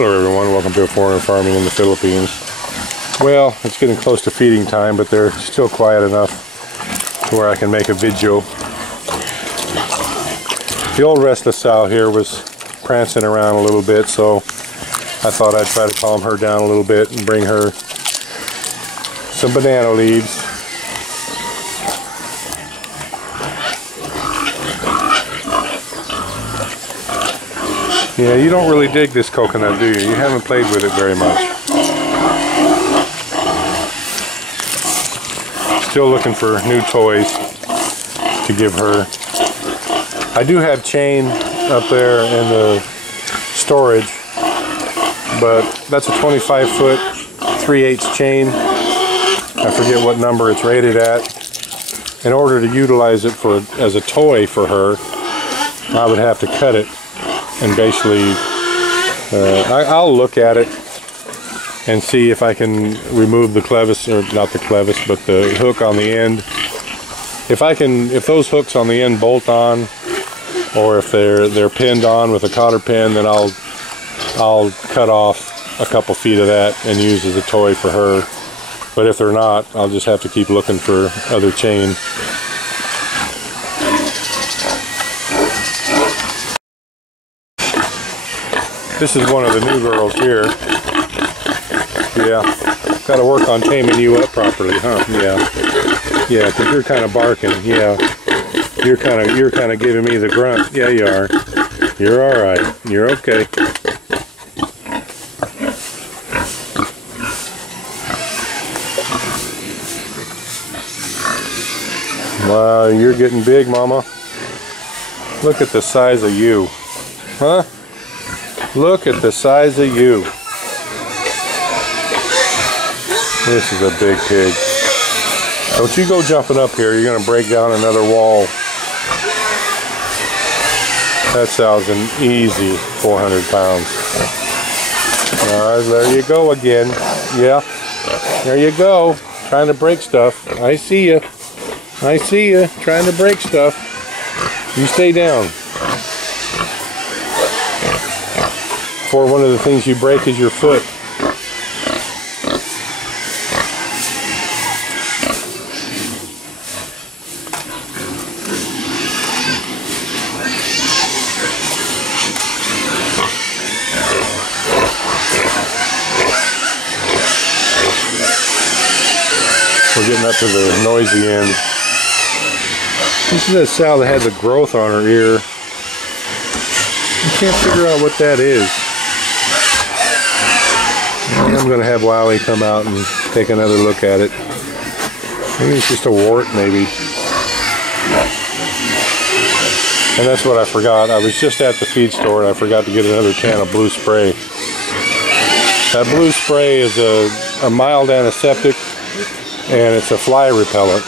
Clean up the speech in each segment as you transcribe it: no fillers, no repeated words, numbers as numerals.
Hello everyone, welcome to Foreigner Farming in the Philippines. Well, it's getting close to feeding time, but they're still quiet enough to where I can make a video. The old restless sow here was prancing around a little bit, so I thought I'd try to calm her down a little bit and bring her some banana leaves. Yeah, you don't really dig this coconut, do you? You haven't played with it very much. Still looking for new toys to give her. I do have chain up there in the storage, but that's a 25-foot 3/8 chain. I forget what number it's rated at. In order to utilize it as a toy for her, I would have to cut it. And basically, I'll look at it and see if I can remove the clevis, or not the clevis, but the hook on the end. If those hooks on the end bolt on, or if they're pinned on with a cotter pin, then I'll cut off a couple feet of that and use as a toy for her. But if they're not, I'll just have to keep looking for other chain. This is one of the new girls here. Yeah, got to work on taming you up properly, huh? Yeah, because you're kind of barking. Yeah, you're kind of giving me the grunt. Yeah, you are. You're all right. You're okay. Wow, you're getting big, Mama. Look at the size of you, huh? Look at the size of you. This is a big pig. Don't you go jumping up here. You're going to break down another wall. That sow's an easy 400 pounds. All right, there you go again. Yeah, there you go. Trying to break stuff. I see you. I see you. Trying to break stuff. You stay down. For one of the things you break is your foot. We're getting up to the noisy end. This is a sow that has a growth on her ear. I can't figure out what that is. I'm going to have Wowie come out and take another look at it. Maybe it's just a wart, maybe. And that's what I forgot. I was just at the feed store and I forgot to get another can of blue spray. That blue spray is a mild antiseptic and it's a fly repellent.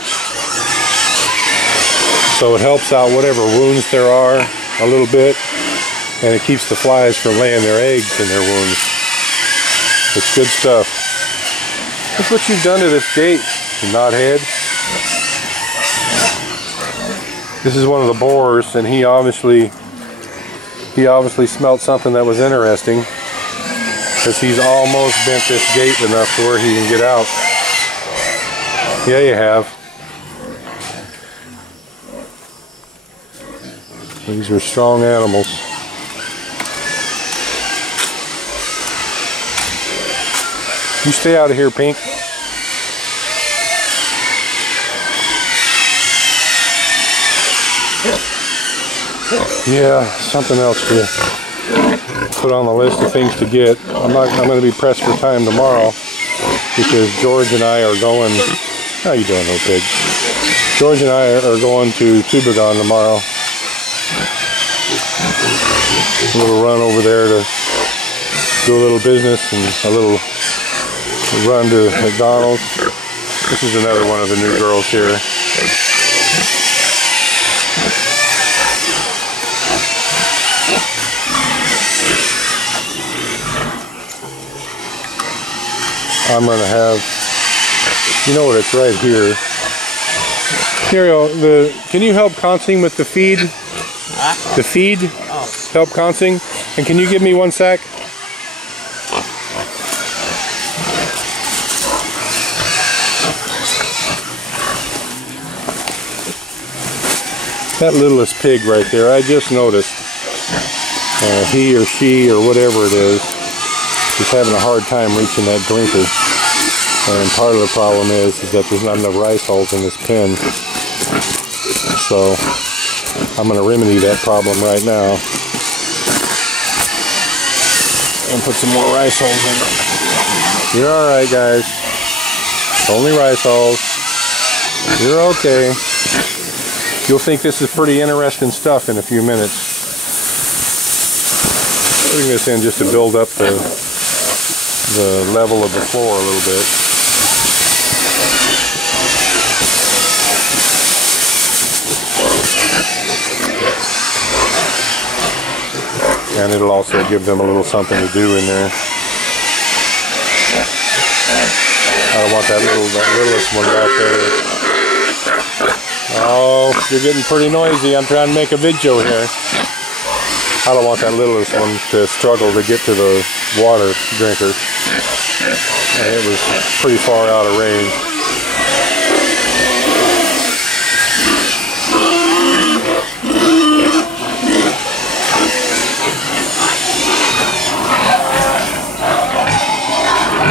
So it helps out whatever wounds there are a little bit, and it keeps the flies from laying their eggs in their wounds. It's good stuff. Look what you've done to this gate, you knothead. This is one of the boars, and he obviously smelled something that was interesting, because he's almost bent this gate enough to where he can get out. Yeah, you have. These are strong animals. You stay out of here, Pink. Yeah, something else to put on the list of things to get. I'm going to be pressed for time tomorrow because George and I are going. How you doing, little pig? George and I are going to Tubagon tomorrow. A little run over there to do a little business and a little run to McDonald's. This is another one of the new girls here. I'm going to have, you know what, it's right here. Here, can you help Consing with the feed? Huh? The feed? Oh. Help Consing. And can you give me one sack? That littlest pig right there, I just noticed he or she or whatever it is having a hard time reaching that drinker. And part of the problem is that there's not enough rice hulls in this pen. So I'm going to remedy that problem right now and put some more rice hulls in it. You're alright, guys. Only rice hulls. You're okay. You'll think this is pretty interesting stuff in a few minutes. Putting this in just to build up the level of the floor a little bit. And it'll also give them a little something to do in there. I don't want that littlest one back there. Oh, you're getting pretty noisy. I'm trying to make a video here. I don't want that littlest one to struggle to get to the water drinker. And it was pretty far out of range.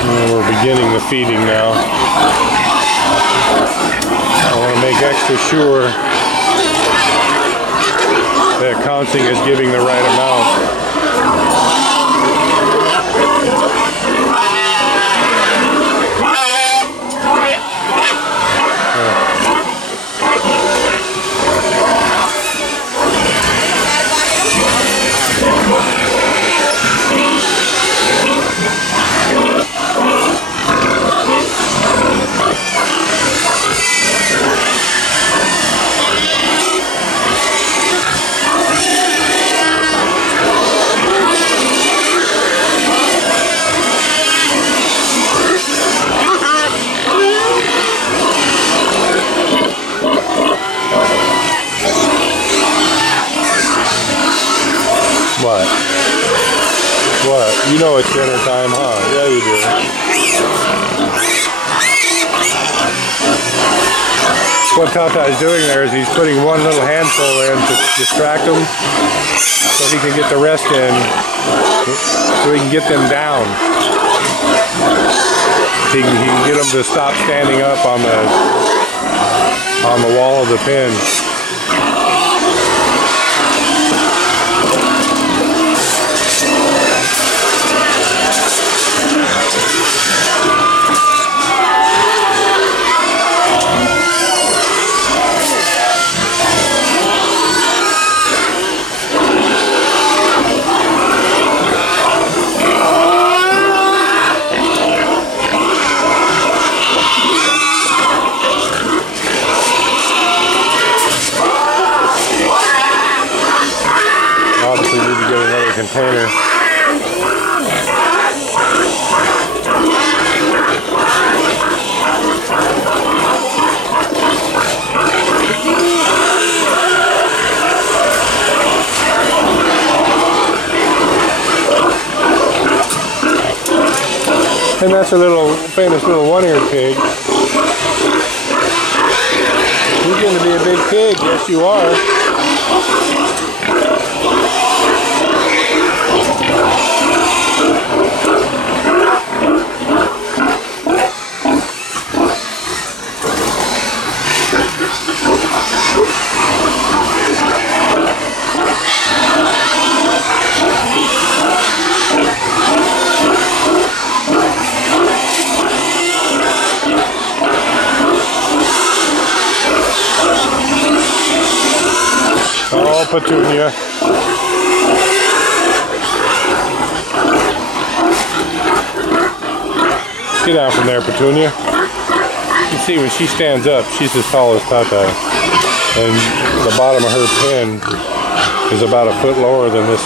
And we're beginning the feeding now. I want to make extra sure that counting is giving the right amount. What? What? You know it's dinner time, huh? Yeah, you do. What Tata is doing there is he's putting one little handful in to distract them so he can get the rest in, so he can get them down. He can get them to stop standing up on the wall of the pen. Obviously need to get another container. And that's a little famous little one-eared pig. You're going to be a big pig, yes you are. Oh, Petunia. Get down from there, Petunia. You can see when she stands up, she's as tall as Tata. And the bottom of her pen is about a foot lower than this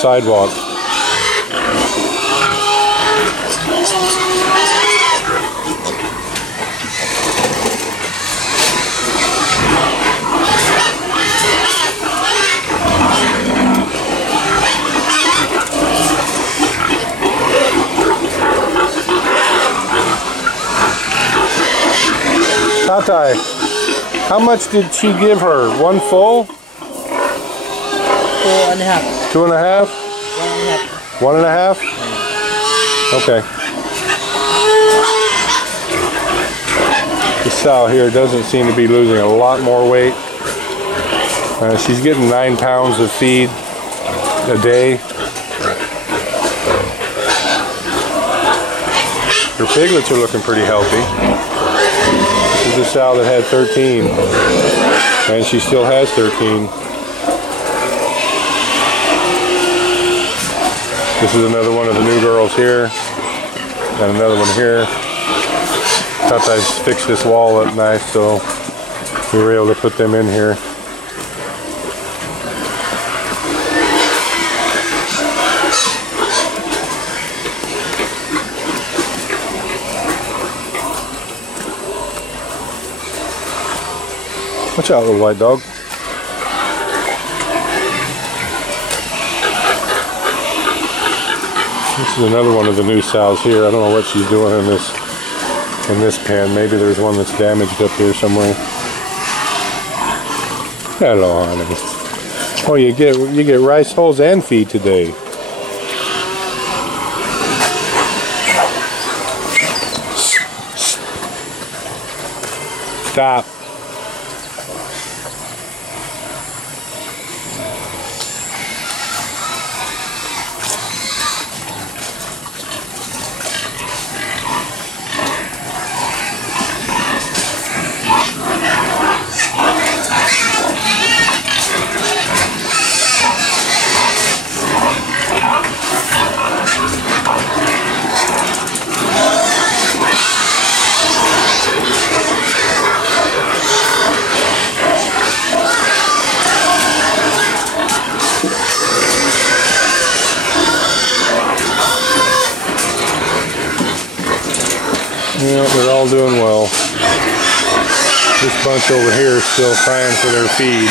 sidewalk. Tatai. How much did she give her? One full? 2.5. 2.5? 1.5. 1.5? Okay. This sow here doesn't seem to be losing a lot more weight. She's getting 9 pounds of feed a day. Her piglets are looking pretty healthy. This is a sow that had 13, and she still has 13. This is another one of the new girls here, and another one here. Thought I fixed this wall up nice, so we were able to put them in here. Watch out, little white dog. This is another one of the new sows here. I don't know what she's doing in this pen. Maybe there's one that's damaged up here somewhere. Hello, honey. Oh, you get rice hulls and feed today. Stop. Yeah, they're all doing well. This bunch over here is still crying for their feed.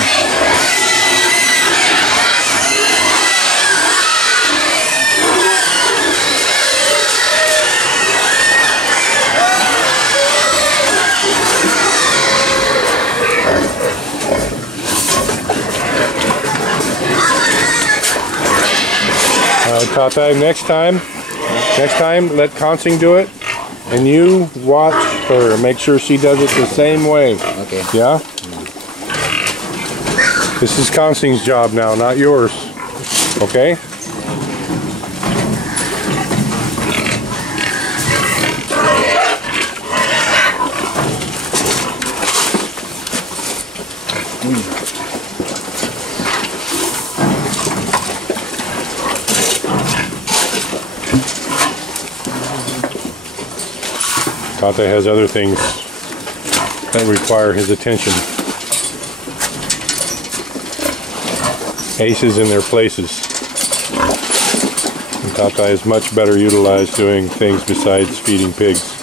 Tata, next time, let Consing do it. And you watch her. Make sure she does it the same way. Okay. Yeah? This is Consing's job now, not yours. Okay? Tate has other things that require his attention. Aces in their places. And Tate is much better utilized doing things besides feeding pigs.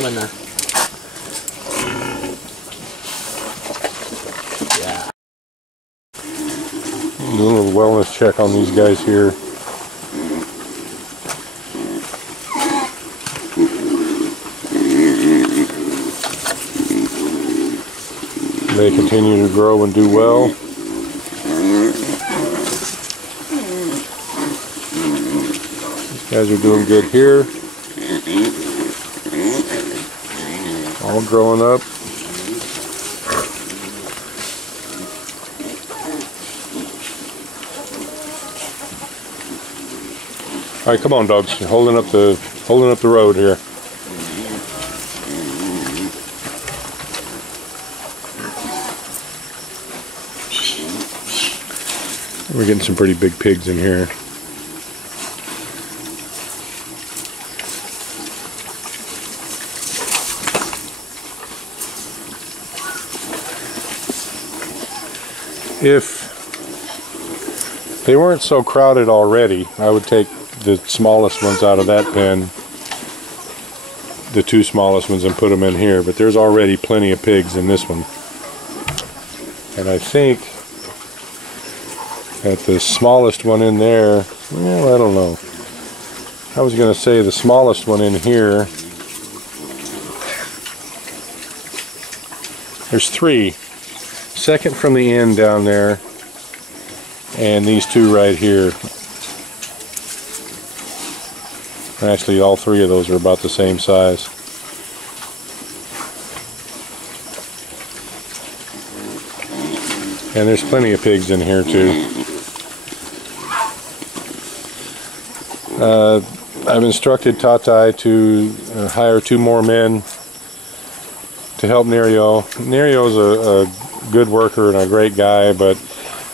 Mana? Yeah. Do a little wellness check on these guys here. They continue to grow and do well. These guys are doing good here. All growing up. All right, come on, dogs. You're holding up the road here. We're getting some pretty big pigs in here. if they weren't so crowded already, I would take the smallest ones out of that pen, the two smallest ones, and put them in here. But there's already plenty of pigs in this one. And I think that the smallest one in there, well, I don't know. I was going to say the smallest one in here, there's three. Second from the end down there, and these two right here. Actually, all three of those are about the same size. And there's plenty of pigs in here too. I've instructed Tatai to hire 2 more men to help Nerio. Nerio's a good worker and a great guy, but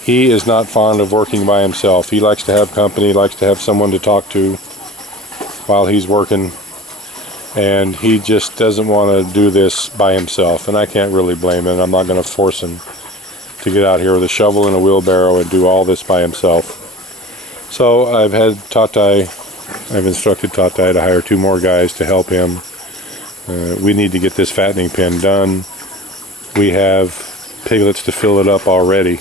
he is not fond of working by himself. He likes to have company, likes to have someone to talk to while he's working, and he just doesn't want to do this by himself, and I can't really blame him. I'm not going to force him to get out here with a shovel and a wheelbarrow and do all this by himself. So I've instructed Tatai to hire 2 more guys to help him. We need to get this fattening pen done. We have piglets to fill it up already.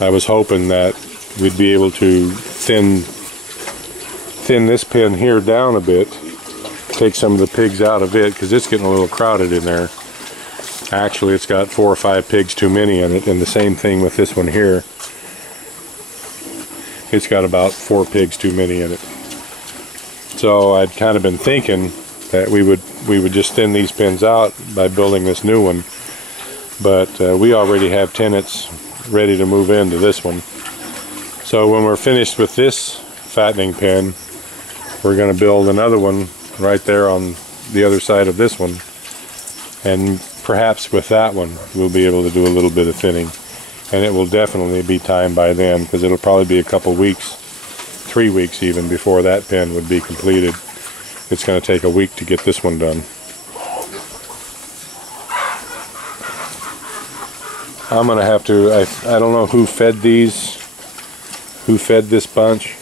I was hoping that we'd be able to thin this pen here down a bit, take some of the pigs out of it, because it's getting a little crowded in there. Actually, it's got 4 or 5 pigs too many in it, and the same thing with this one here. It's got about 4 pigs too many in it. So I'd kind of been thinking that we would just thin these pens out by building this new one, but we already have tenants ready to move into this one. So when we're finished with this fattening pen, we're going to build another one right there on the other side of this one, and perhaps with that one we'll be able to do a little bit of thinning, and it will definitely be time by then, because it'll probably be a couple weeks, 3 weeks even, before that pen would be completed. It's going to take a week to get this one done. I'm going to have to, I don't know who fed this bunch,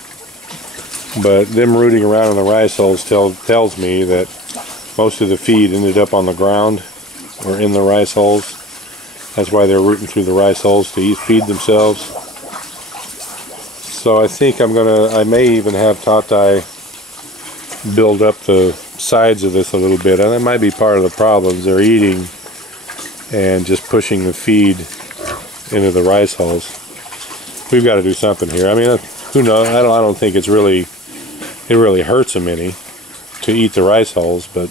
but them rooting around in the rice holes tells me that most of the feed ended up on the ground or in the rice holes. That's why they're rooting through the rice holes to feed themselves. So I think I may even have Tatai build up the sides of this a little bit, and that might be part of the problems. They're eating and just pushing the feed into the rice holes. We've got to do something here. I mean, who knows? I don't think it really hurts them any to eat the rice holes, but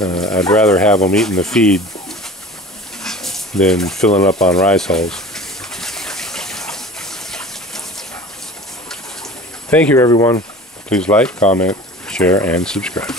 I'd rather have them eating the feed than filling up on rice holes. Thank you, everyone. Please like, comment, share, and subscribe.